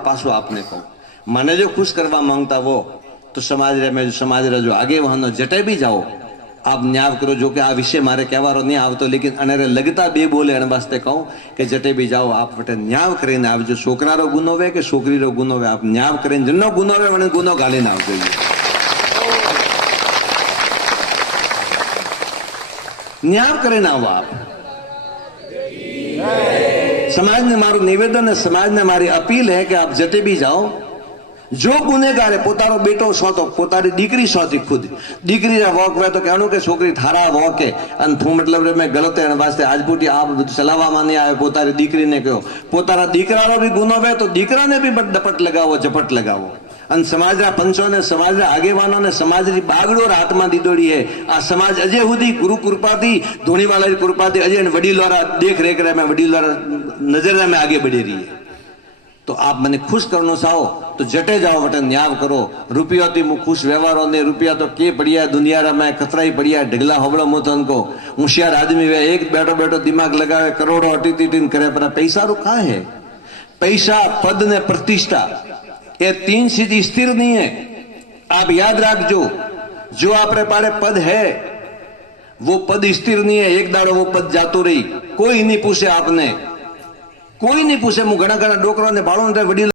पासो आपने कहो मने जो खुश करवा मांगता वो तो समाज रे में समाज रे जो आगे वहां जटे भी जाओ आप न्याय करो। जो कि आ विषय मारे कहवारो नहीं आवतो लेकिन अनेरे लगता बे बोले एने वास्ते कहूं कि जटे भी जाओ आप वटे न्याय करीने आवजो। छोकरा रो गुनो वे के छोकरी रो गुनो वे आप न्याय करीने जनो गुनो वे वने गुनो गालीने आवजो। न्याय करीने आवो आप। समाज ने मारू निवेदन है, समाज ने मारी अपील है कि आप जटे भी जाओ जो गुनेगार है पोतारो बेटो सोतो पोतारी दीकरी सोती खुद दीकरी रा वॉक वे तो कहणो के छोकरी थारा वॉक है अन थू मतलब रे मैं गलत है वास्ते आजपूटी आप चलावा माने आए पोतारी दीकरी ने कहो पोतारा दीकरानो भी गुनो वे तो दीकरा ने भी डपट लगावो झपट लगावो। अन समाज रा पंचो ने समाज रा आगेवानो ने समाज री बागडो हाथमां दीदोड़ी है। आ समाज अजय हुदी गुरु कृपा थी धोनीवाला री कृपा थी अजय वडीलोरा देख रेख रे में वडीलोरा नजर में आगे बढ़ी रही है। तो आप मने खुश करनो चाहो तो जटे जाओ वटे न्याय करो। रुपया थी मु खुश व्यवहारों ने रुपया तो के पड़िया दुनिया रा में कतरा ही पड़िया ढगला होबड़ो मोतन को होशियार आदमी वे एक बैठो बैठो दिमाग लगावे करोड़ों अटी करे पर पैसा रो कहाँ है। पैसा पद ने प्रतिष्ठा ये तीन चीज स्थिर नहीं है। आप याद रखजो जो आपरे पाड़े पद है वो पद स्थिर नहीं है। एक दाड़ो वो पद जातो रही कोई नहीं पूछे आपने कोई नहीं पूछे। मु घना घना डोकरा ने बाळो ने वडील